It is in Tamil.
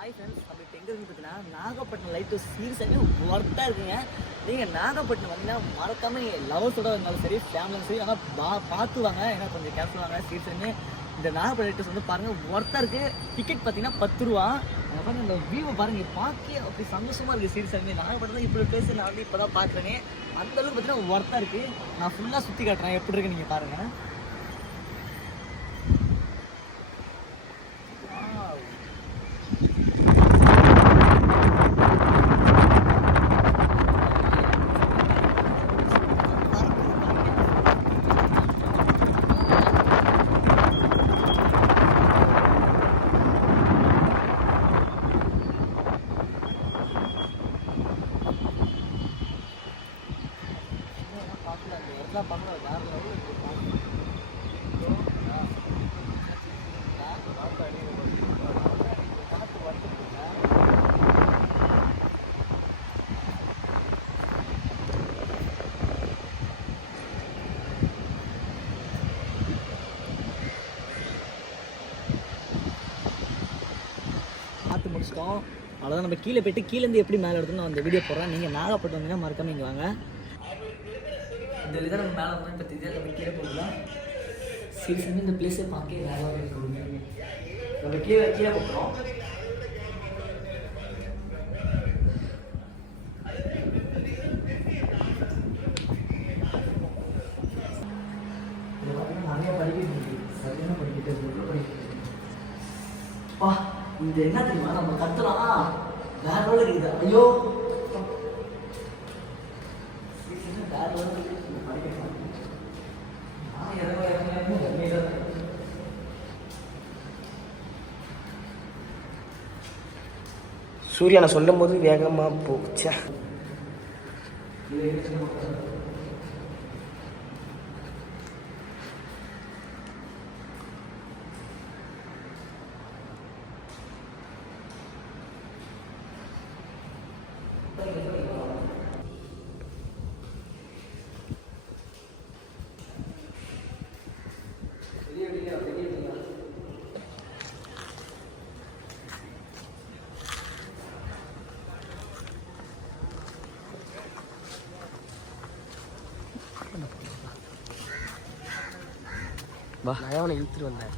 ஹாய் ஃப்ரெண்ட்ஸ், நம்ம இப்போ எங்கே இருக்குன்னு பார்த்தீங்கன்னா நாகப்பட்டினம் லைட்டு சீரியஸாகவே ஒர்த்தாக இருக்குங்க. நீங்கள் நாகப்பட்டினம் வந்தீங்கன்னா மறக்காமல் நீங்கள் லவர்ஸோட இருந்தாலும் சரி ஃபேமிலியும் சரி ஆனால் பார்த்து வாங்க. ஏன்னா கொஞ்சம் கேர்ஃபுல் வாங்க. சீரியஸாகவே இந்த நாகப்பட்டினம் லைட்டஸ் வந்து பாருங்கள் ஒர்த்தாக இருக்குது. டிக்கெட் பார்த்தீங்கன்னா 10 ரூபா. பாருங்கள் இந்த வியூவை பாருங்கள், பார்க்க அப்படி சந்தோஷமாக இருக்குது. சீரியஸாகவே நாகப்பட்டினம் இப்படி பேசி நான் வந்து இப்போ தான் பார்க்குறேனே, அந்தளவுக்கு பார்த்தீங்கன்னா ஒர்த்தாக இருக்குது. நான் ஃபுல்லாக சுற்றி காட்டுறேன் எப்படி இருக்குன்னு நீங்கள் பாருங்கள். பார்த்து முடிச்சிட்டோம். அவ்வளோதான். நம்ம கீழே போய்ட்டு கீழேருந்து எப்படி மேலே எடுத்துன்னு நான் அந்த வீடியோ போடுறேன். நீங்கள் நாகப்பட்டினம் வந்தீங்கன்னா மறக்காம இங்கே வாங்க. இந்த இதை நம்ம மேலே வந்து இப்போ தெரியாது, நம்ம கீழே போகலாம். சரி சரி, இந்த பிளேஸை பார்க்க வேறு இருக்குங்க. நம்ம கீழே போகிறோம். நிறைய படிக்கிட்டு சரியான படிக்கிட்டு வா. இந்த என்ன தெரியுமா, நம்ம கத்துலாம் வேற ரோல் இருக்குது. ஐயோ வேற ரோல் படிக்கலாம். சூரியனை சொல்லும் போது வேகமா போச்சா. வா, நான் அவனை இழுத்துட்டு வந்தேன்.